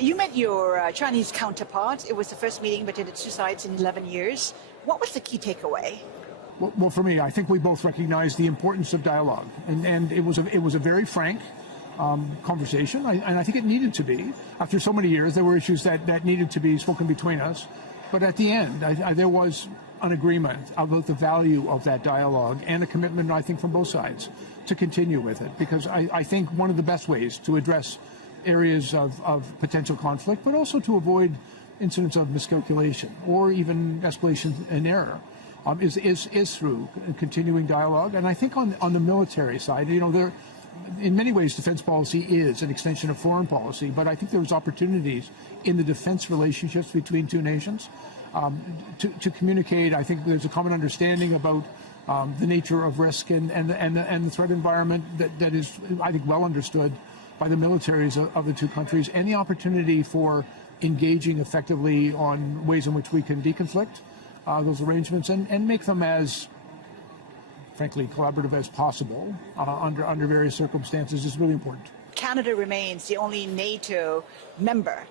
You met your Chinese counterpart. It was the first meeting between the two sides in 11 years. What was the key takeaway? Well, for me, I think we both recognize the importance of dialogue, and it was a very frank conversation, and I think it needed to be. After so many years, there were issues that needed to be spoken between us, but at the end, there was an agreement about the value of that dialogue and a commitment, I think, from both sides to continue with it, because I think one of the best ways to address areas of potential conflict, but also to avoid incidents of miscalculation or even escalation in error, is through continuing dialogue. And I think on the military side, there, in many ways, defense policy is an extension of foreign policy, but I think there's opportunities in the defense relationships between two nations to communicate. I think there's a common understanding about the nature of risk and the threat environment that is, I think, well understood by the militaries of the two countries, and the opportunity for engaging effectively on ways in which we can deconflict those arrangements and make them as, frankly, collaborative as possible under various circumstances is really important. Canada remains the only NATO member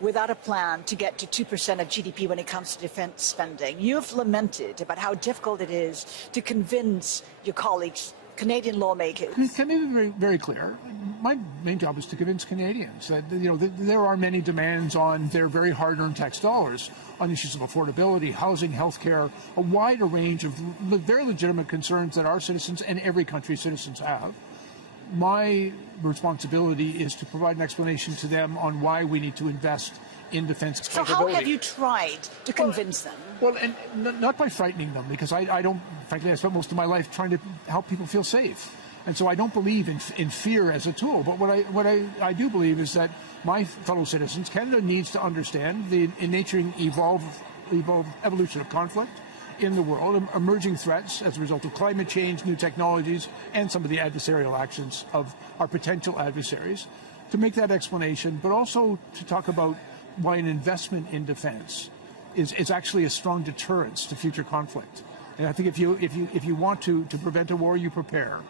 without a plan to get to 2% of GDP when it comes to defense spending. You've lamented about how difficult it is to convince your colleagues, Canadian lawmakers. Can I be very, very clear? My main job is to convince Canadians that there are many demands on their very hard-earned tax dollars on issues of affordability, housing, healthcare, a wider range of very legitimate concerns that our citizens and every country's citizens have. My responsibility is to provide an explanation to them on why we need to invest in defense capability. So how have you tried to convince them? Well, and not by frightening them, because I don't, frankly, I spent most of my life trying to help people feel safe. And so I don't believe in fear as a tool. But what I do believe is that my fellow citizens, Canada needs to understand the evolution of conflict in the world, emerging threats as a result of climate change, new technologies, and some of the adversarial actions of our potential adversaries, to make that explanation, but also to talk about why an investment in defense is actually a strong deterrence to future conflict. And I think if you want to prevent a war, you prepare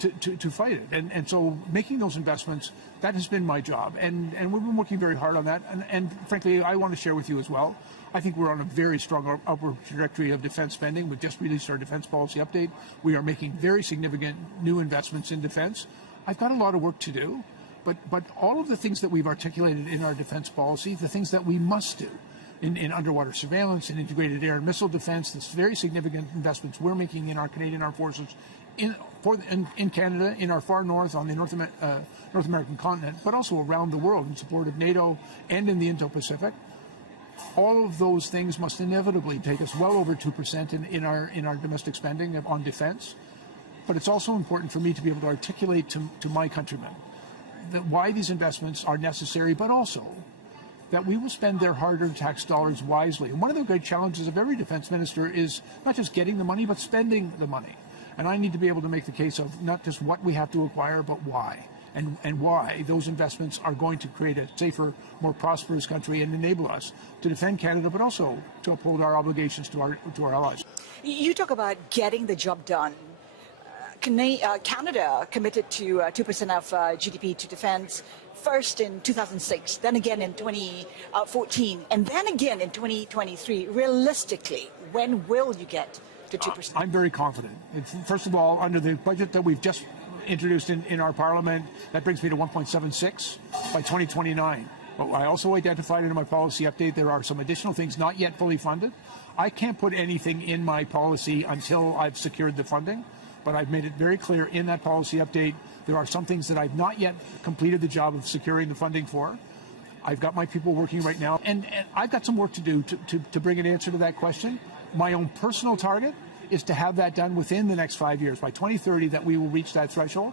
to fight it. And so making those investments, that has been my job. And we've been working very hard on that. And frankly, I want to share with you as well, I think we're on a very strong upward trajectory of defense spending. We've just released our defense policy update. We are making very significant new investments in defense. I've got a lot of work to do, but all of the things that we've articulated in our defense policy, the things that we must do in underwater surveillance and integrated air and missile defense, this very significant investments we're making in our Canadian Armed Forces in Canada, in our far north, on the North American continent, but also around the world in support of NATO and in the Indo-Pacific. All of those things must inevitably take us well over 2% in our domestic spending on defense. But it's also important for me to be able to articulate to my countrymen that why these investments are necessary, but also that we will spend their hard-earned tax dollars wisely. And one of the great challenges of every defense minister is not just getting the money, but spending the money. And I need to be able to make the case of not just what we have to acquire, but why. And why those investments are going to create a safer, more prosperous country and enable us to defend Canada, but also to uphold our obligations to our allies. You talk about getting the job done. Canada committed to 2% of GDP to defense, first in 2006, then again in 2014, and then again in 2023. Realistically, when will you get to 2%? I'm very confident. First of all, under the budget that we've just introduced in our parliament, that brings me to 1.76 by 2029. But I also identified in my policy update there are some additional things not yet fully funded. I can't put anything in my policy until I've secured the funding, but I've made it very clear in that policy update there are some things that I've not yet completed the job of securing the funding for. I've got my people working right now, and I've got some work to do to bring an answer to that question. My own personal target is to have that done within the next 5 years, by 2030, that we will reach that threshold.